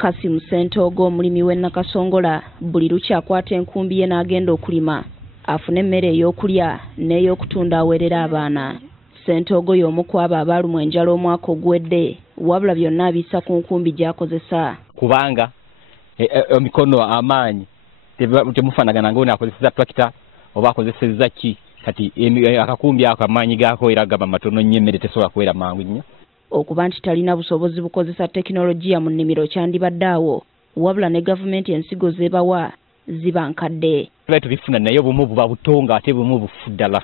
Kasimu Sentogo omulimi w'e Nakasongola buli lukyakwata enkumbi ye n'agenda okulima afune emmere ey'okulya n'ey'okutunda aweerera abaana. Sentogo y'omu ku abo abaalumwa enjala omwaka oguwedde wabula byonna abissa ku nkumbi gy'akozesa. Kubanga emikono amaanyi temufaanagana ng'oni akozeseza tractor oba akozeseza ki kati akakumbi ako amaanyi gaako era gaba matono nnyo emmere tesobola kuwera mangu nnyo. Okuba nti talina busobozi bukozesa tekinologiya mu nnimiro kyandibadde awo wabula ne gavumenti ensigo zebawa ziba nkadde. Tubifuna naye obumu buba butonga ate bumu bufu ddala.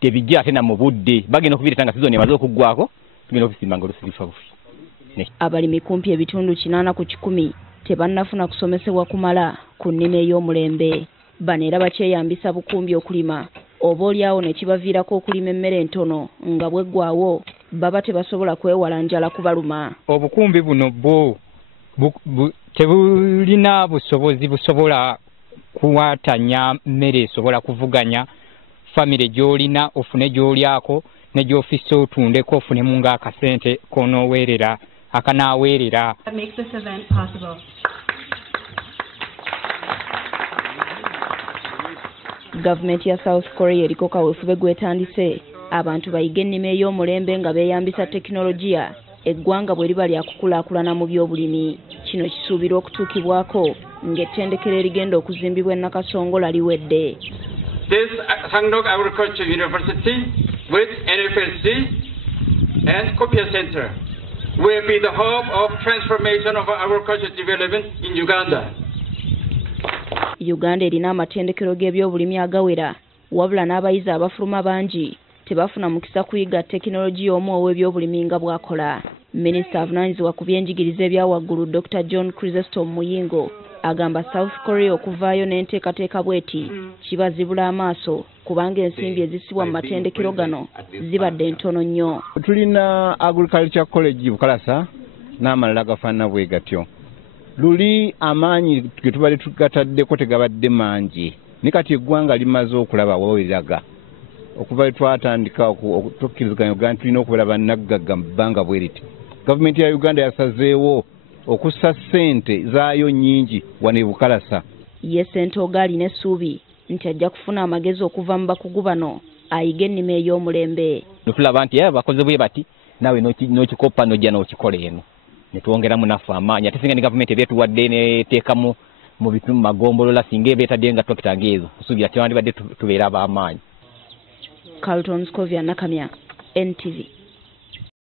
Tebijja ate na mu budde bagenda okubireeta nga sizoni emaze okuggwako tugenda okusimba nga olusibifa bufi. Abalimi kumpi ebitundu 80 ku 100 tebannafuna kusomesebwa kumala ku nnima ey'omulembe. Bano era bakyeyambisa bukumbi okulima oba oliawo ne kibaviirako okulima emmere entono nga bweggwaawo baba tebasobola kwewala njala kubaluma. Obukumbi buno tebulina busobozi busobola kuwatanya mmere esobola kuvuganya famire gy'olina ofune gy'olyako ne gy'ofisse otundeko ofunemu ng'akasente konooweerera akanaaweerera. Gavumenti ya South Korea eriko kaweefube gwetandise abantu bayige ennima ey'omulembe nga beeyambisa tekinologiya eggwanga bwe liba lyakukulaakulana mu by'obulimi. Kino kisuubirwa okutuukibwako ng'ettendekero erigenda okuzimbibwa e Nakasongola liwedde. This Sangnok Agriculture University with NFLC and Kopia Center will be the hub of transformation of agriculture development in Uganda. Uganda erina amatendekero g'ebyobulimi agawera wabula n'abayizi abafuluma bangi tebafuna mukisa kuyiga tekinologiya omu ow'ebyobulimi nga bw'akola. Minisita avunaanyizibwa ku byenjigiriza ebya waggulu Dr. John Chrysostom Muyingo agamba South Korea okuvaayo n'enteekateeka bw'eti kibazibula amaaso kubanga ensimbi ezisibwa mu matendekero gano zibadde ntono nnyo. Tulina Agriculture College Bukalasa n'amalala gafaanana bwe gatyo. Luli amaanyi ge tubadde tugataddeko tegabadde mangi. Ne kati eggwanga limaze okulaba waweraga. Okuva twatandika okukkiriziganya Uganda tulina okubeera bannaggagga mu bbanga bwe riti. Gavumenti ya Uganda yasazeewo okussa ssente zaayo nnyingi wano e Bukalasa. Ye Sentogo alina essuubi nti ajja kufuna amagezi okuva mu bakugu bano ayiga ennima ey'omulembe. Tulaba nti bakoze bwe bati naawe n'okikoppa n'ojja n'okikola eno. Ne twongeramu naffe amaanyi ate singa ne gavumenti ebyatuwadde neteekamu mu bitundu magombolola singa ebeetadde nga tractor ng'ezo osuubira tewandibadde tubeera ab'amaanyi. Carlton Scovia Nakamya, NTV.